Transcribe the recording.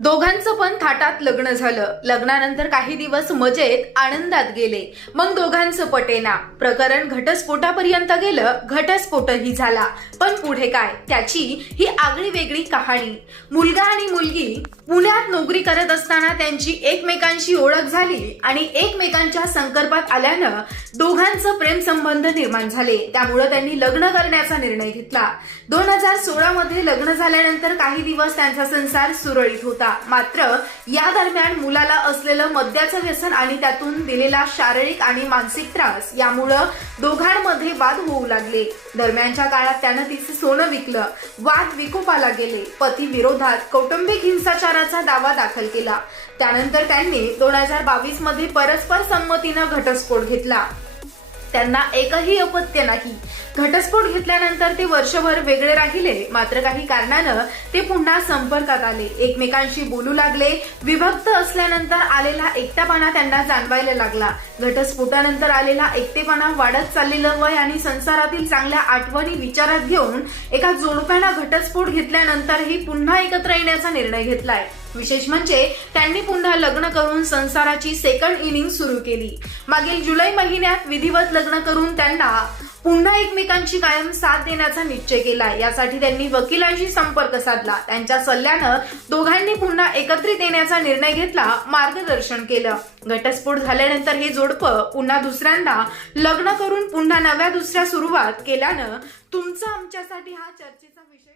दोघांचं पण थाटात लग्न झालं. लग्नानंतर काही दिवस मजेत आनंदात गेले. मग दोघांचं पटेना. प्रकरण घटस्फोटापर्यंत गेलं घटस्फोटही झाला. पण पुढे काय? त्याची ही आगळी वेगळी कहाणी. मुलगा आणि मुलगी पुण्यात नोकरी करत असताना त्यांची एकमेकांशी ओळख झाली आणि एकमेकांच्या संकल्पात आल्यानं दोघांचं प्रेम संबंध निर्माण झाले. त्यामुळं त्यांनी लग्न करण्याचा निर्णय घेतला. दोन हजार सोळा मध्ये लग्न झाल्यानंतर काही दिवस त्यांचा संसार सुरळीत होता. मात्र या दरम्यान मुलाला असलेलं मद्याचं व्यसन आणि त्यातून दिलेला शारीरिक आणि मानसिक त्रास यामुळं दोघांमध्ये वाद होऊ लागले. दरम्यानच्या काळात त्यानं तिचं सोनं विकलं. वाद विकोपाला गेले. पती विरोधात कौटुंबिक हिंसाचाराचा दावा दाखल केला. त्यानंतर त्यांनी दोन हजार बावीसमध्ये परस्पर संमतीनं घटस्फोट घेतला. त्यांना एकही अपत्य नाही. घटस्फोट घेतल्यानंतर ते वर्षभर वेगळे राहिले. मात्र काही कारणानं ते पुन्हा संपर्कात आले. एकमेकांशी बोलू लागले. विभक्त असल्यानंतर आलेला एकटेपणा त्यांना जाणवायला लागला. घटस्फोटानंतर आलेला एकटेपणा वाढत चाललेलं वय आणि संसारातील चांगल्या आठवणी विचारात घेऊन एका जोडप्यानं घटस्फोट घेतल्यानंतरही पुन्हा एकत्र येण्याचा निर्णय घेतलाय. विशेष म्हणजे त्यांनी पुन्हा लग्न करून संसाराची सेकंड इनिंग सुरू केली. मागील जुलै महिन्यात विधिवत लग्न करून त्यांना पुन्हा एकमेकांची कायम साथ देण्याचा निश्चय केला. यासाठी त्यांनी वकिलांशी संपर्क साधला. त्यांच्या सल्ल्यानं दोघांनी पुन्हा एकत्रित येण्याचा निर्णय घेतला मार्गदर्शन केलं. घटस्फोट झाल्यानंतर हे जोडपं पुन्हा दुसऱ्यांदा लग्न करून पुन्हा नव्या दुसऱ्या सुरुवात केल्यानं तुमचा आमच्यासाठी हा चर्चेचा विषय